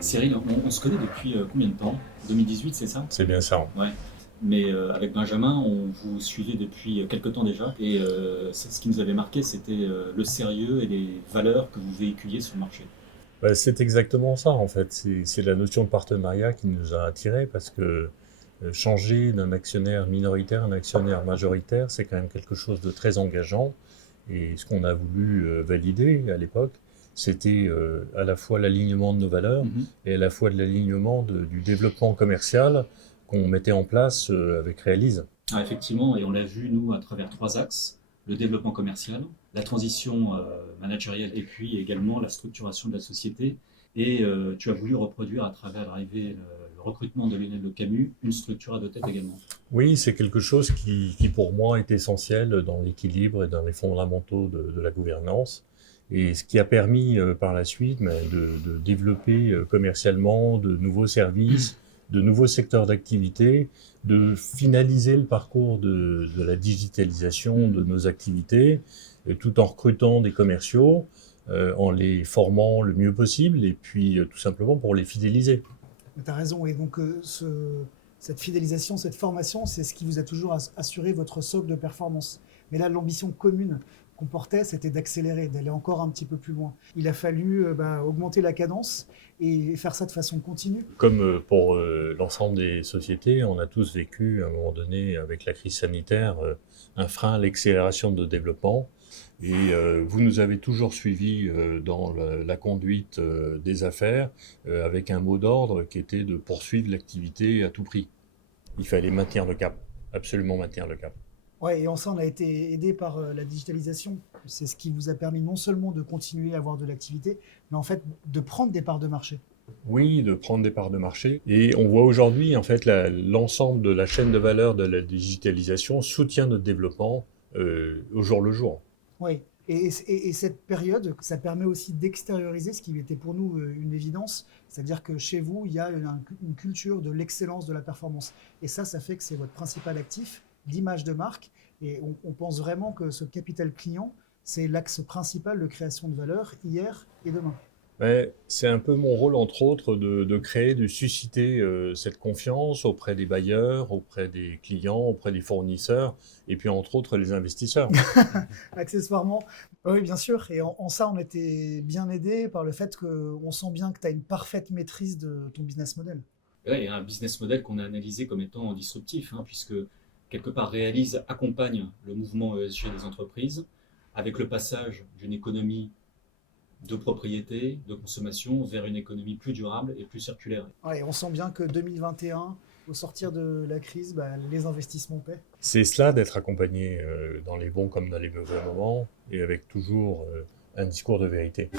Cyril, on se connaît depuis combien de temps? 2018, c'est ça? C'est bien ça. Ouais. Mais avec Benjamin, on vous suivait depuis quelque temps déjà. Et ce qui nous avait marqué, c'était le sérieux et les valeurs que vous véhiculiez sur le marché. Bah, c'est exactement ça en fait. C'est la notion de partenariat qui nous a attirés parce que changer d'un actionnaire minoritaire à un actionnaire majoritaire, c'est quand même quelque chose de très engageant. Et ce qu'on a voulu valider à l'époque, c'était à la fois l'alignement de nos valeurs Mhm. et à la fois de l'alignement du développement commercial qu'on mettait en place avec Realize. Ah, effectivement, et on l'a vu, nous, à travers trois axes, le développement commercial, la transition managériale et puis également la structuration de la société. Et tu as voulu reproduire à travers l'arrivée, le recrutement de Lionel Le Camus, une structure à deux têtes également. Oui, c'est quelque chose qui pour moi est essentiel dans l'équilibre et dans les fondamentaux de la gouvernance. Et ce qui a permis par la suite de développer commercialement de nouveaux services, de nouveaux secteurs d'activité, de finaliser le parcours de la digitalisation de nos activités, tout en recrutant des commerciaux, en les formant le mieux possible et puis tout simplement pour les fidéliser. Tu as raison, et donc cette fidélisation, cette formation, c'est ce qui vous a toujours assuré votre socle de performance. Mais là, l'ambition commune qu'on portait, c'était d'accélérer, d'aller encore un petit peu plus loin. Il a fallu augmenter la cadence et faire ça de façon continue. Comme pour l'ensemble des sociétés, on a tous vécu à un moment donné avec la crise sanitaire un frein à l'accélération de développement. Et vous nous avez toujours suivis dans la conduite des affaires avec un mot d'ordre qui était de poursuivre l'activité à tout prix. Il fallait maintenir le cap, absolument maintenir le cap. Ouais, et en ça, on a été aidé par la digitalisation. C'est ce qui vous a permis non seulement de continuer à avoir de l'activité, mais en fait de prendre des parts de marché. Oui, de prendre des parts de marché. Et on voit aujourd'hui, en fait, l'ensemble de la chaîne de valeur de la digitalisation soutient notre développement au jour le jour. Oui, et cette période, ça permet aussi d'extérioriser ce qui était pour nous une évidence, c'est-à-dire que chez vous, il y a une culture de l'excellence de la performance. Et ça fait que c'est votre principal actif, l'image de marque, et on pense vraiment que ce capital client, c'est l'axe principal de création de valeur hier et demain. Ouais, c'est un peu mon rôle, entre autres, de créer, de susciter cette confiance auprès des bailleurs, auprès des clients, auprès des fournisseurs, et puis entre autres les investisseurs. Accessoirement, oui, bien sûr. Et en ça, on était bien aidé par le fait qu'on sent bien que tu as une parfaite maîtrise de ton business model. Ouais, il y a un business model qu'on a analysé comme étant disruptif, hein, puisque quelque part Réalise accompagne le mouvement ESG des entreprises avec le passage d'une économie de propriété, de consommation, vers une économie plus durable et plus circulaire. Ouais, on sent bien que 2021, au sortir de la crise, les investissements paient. C'est cela d'être accompagné dans les bons comme dans les mauvais moments, et avec toujours un discours de vérité.